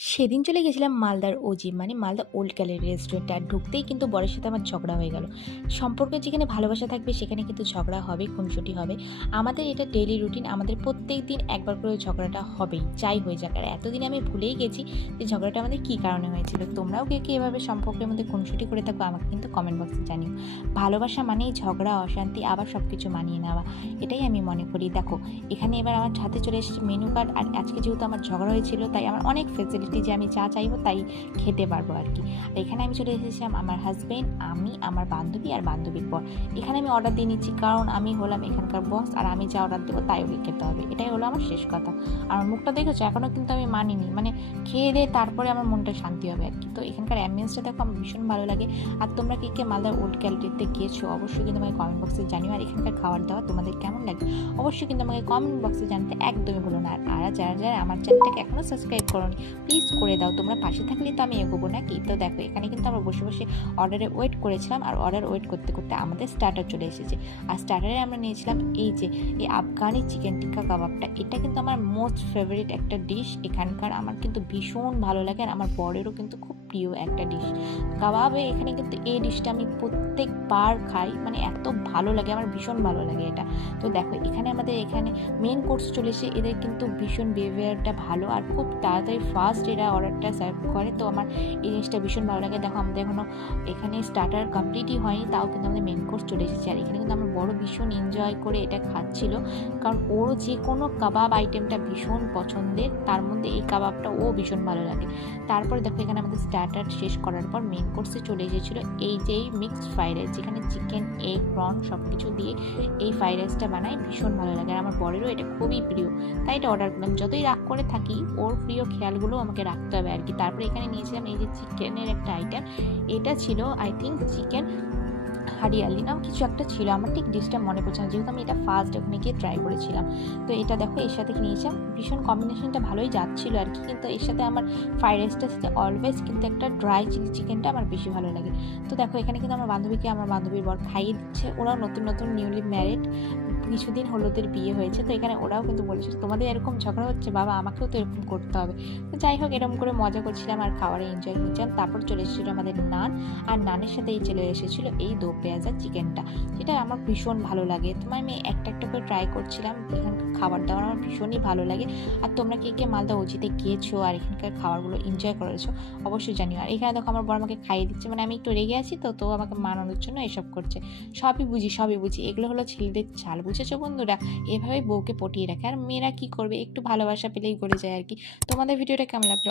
সেদিন চলে গেছিলাম মালদার ওজি মানে মালদা ওল্ড গ্যালারি রেস্টুরেন্টে। আর ঢুকতেই কিন্তু বরের সাথে আমার ঝগড়া হয়ে গেল। সম্পর্কে যেখানে ভালোবাসা থাকবে সেখানে কিন্তু ঝগড়া হবে, খুনসুটি হবে। আমাদের এটা ডেইলি রুটিন। আমাদের প্রত্যেকদিন একবার করে ঝগড়াটা হবেই, যাই হয়ে যাক। আর এতদিন আমি ভুলেই গেছি যে ঝগড়াটা আমাদের কী কারণে হয়েছিল। তোমরাও কে কে এভাবে সম্পর্কের মধ্যে খুনসুটি করে থাকবে আমাকে কিন্তু কমেন্ট বক্সে জানিও। ভালোবাসা মানেই ঝগড়া, অশান্তি, আবার সব কিছু মানিয়ে নেওয়া, এটাই আমি মনে করি। দেখো, এখানে এবার আমার হাতে চলে এসেছে মেনু কার্ড। আর আজকে যেহেতু আমার ঝগড়া হয়েছিল তাই আমার অনেক ফেসিলিটি, যে আমি যা চাইবো তাই খেতে পারবো আর কি। আর এখানে আমি চলে এসেছিলাম আমার হাজব্যান্ড, আমি, আমার বান্ধবী আর বান্ধবীর পর। এখানে আমি অর্ডার দিয়ে নিচ্ছি কারণ আমি হলাম এখানকার বস, আর আমি যা অর্ডার দেবো তাই ওকে খেতে হবে। এটাই হলো আমার শেষ কথা। আর আমার মুখটা দেখেছো, এখনও কিন্তু আমি মানিনি, মানে খেয়ে দিয়ে তারপরে আমার মনটা শান্তি হবে আর কি। তো এখানকার অ্যাম্বিয়েন্সটা দেখো আমার ভীষণ ভালো লাগে। আর তোমরা কে কে মালদার ওল্ড গ্যালারিতে গিয়েছো অবশ্যই কিন্তু আমাকে কমেন্ট বক্সে জানিও। আর এখানকার খাবার দাওয়া তোমাদের কেমন লাগে অবশ্যই কিন্তু আমাকে কমেন্ট বক্সে জানতে একদমই ভুলো না। আর যারা যারা আমার চ্যানেলটাকে এখনও সাবস্ক্রাইব করোনি প্লিজ করে দাও, তোমরা পাশে থাকলে তো আমি এগোবো নাকি। তো দেখো, এখানে কিন্তু আমরা বসে বসে অর্ডারে ওয়েট করেছিলাম, আর অর্ডার ওয়েট করতে করতে আমাদের স্টার্টার চলে এসেছে। আর স্টার্টারে আমরা নিয়েছিলাম এই যে এই আফগানি চিকেন টিক্কা কাবাবটা। এটা কিন্তু আমার মোস্ট ফেভারিট একটা ডিশ এখানকার, আমার কিন্তু ভীষণ ভালো লাগে। আর আমার বরেরও কিন্তু খুব প্রিয় একটা ডিশ কাবাবে। এখানে কিন্তু এই ডিশটা আমি প্রত্যেকবার খাই, মানে এত ভালো লাগে, আমার ভীষণ ভালো লাগে এটা। তো দেখো, এখানে আমাদের এখানে মেন কোর্স চলে এসে, এদের কিন্তু ভীষণ বিহেভিয়ারটা ভালো আর খুব তাড়াতাড়ি ফাস্ট এরা অর্ডারটা সার্ভ করে। তো আমার এই জিনিসটা ভীষণ ভালো লাগে। দেখো, আমাদের এখনও এখানে স্টার্টার কমপ্লিটই হয়নি, তাও কিন্তু আমাদের মেন কোর্স চলে এসেছে। আর এখানে কিন্তু আমার বড় ভীষণ এনজয় করে এটা খাচ্ছিল, কারণ ওরও যে কোনো কাবাব আইটেমটা ভীষণ পছন্দের, তার মধ্যে এই কাবাবটা ও ভীষণ ভালো লাগে। তারপরে দেখো, এখানে আমাদের স্টার্টার শেষ করার পর মেন কোর্সে চলে এসেছিলো এই যে মিক্সড ফ্রাইড রাইস, যেখানে চিকেন, এগ, প্রন সব কিছু দিয়ে এই ফ্রাইড রাইসটা বানাই, ভীষণ ভালো লাগে। আর আমার বরেরও এটা খুবই প্রিয়, তাই এটা অর্ডার করলাম। যতই রাগ করে থাকি, ওর প্রিয় খেয়ালগুলো আমাকে রাখতে হবে আর কি। তারপরে এখানে নিয়েছিলাম এই যে চিকেনের একটা আইটেম, এটা ছিল আই থিঙ্ক চিকেন হারিয়ালি না কিছু একটা ছিল, আমার ঠিক ডিশটা মনে পড়ছে না, যেহেতু আমি এটা ফার্স্ট ওখানে গিয়ে ট্রাই করেছিলাম। তো এটা দেখো, এর সাথে নিয়েছিলাম, ভীষণ কম্বিনেশনটা ভালোই যাচ্ছিলো আর কি। কিন্তু এর সাথে আমার ফ্রাইড রাইসটার সাথে অলওয়েজ কিন্তু একটা ড্রাই চিলি চিকেনটা আমার বেশি ভালো লাগে। তো দেখো, এখানে কিন্তু আমার বান্ধবীকে আমার বান্ধবীর বর খাইয়ে দিচ্ছে। ওরাও নতুন নতুন নিউলি ম্যারিড, কিছুদিন হলো ওদের বিয়ে হয়েছে। তো এখানে ওরাও কিন্তু বলেছে তোমাদের এরকম ঝগড়া হচ্ছে বাবা, আমাকেও তো এরকম করতে হবে। তো যাই হোক, এরকম করে মজা করছিলাম আর খাবারে এনজয় করছিলাম। তারপর চলে এসেছিলো আমাদের নান, আর নানের সাথে এই চলে এসেছিলো এই দো পেঁয়াজা চিকেনটা, যেটা আমার ভীষণ ভালো লাগে। তোমার আমি একটা একটা করে ট্রাই করছিলাম। এখানকার খাবার দাবার আমার ভীষণই ভালো লাগে। আর তোমরা কে কে মালদা ওজিতে গিয়েছো আর এখানকার খাবারগুলো এনজয় করেছো অবশ্যই জানিও। আর এখানে দেখো, আমার বর আমাকে খাইয়ে দিচ্ছে, মানে আমি একটু রেগে আছি, তো আমাকে মানানোর জন্য এসব করছে। সবই বুঝি, এগুলো হলো ছেলেদের চাল, বুঝেছো বন্ধুরা। এভাবে বউকে পটিয়ে রাখে। আর মেয়েরা কি করবে, একটু ভালোবাসা পেলেই করে যায় আর কি। তোমাদের ভিডিওটা কেমন লাগলো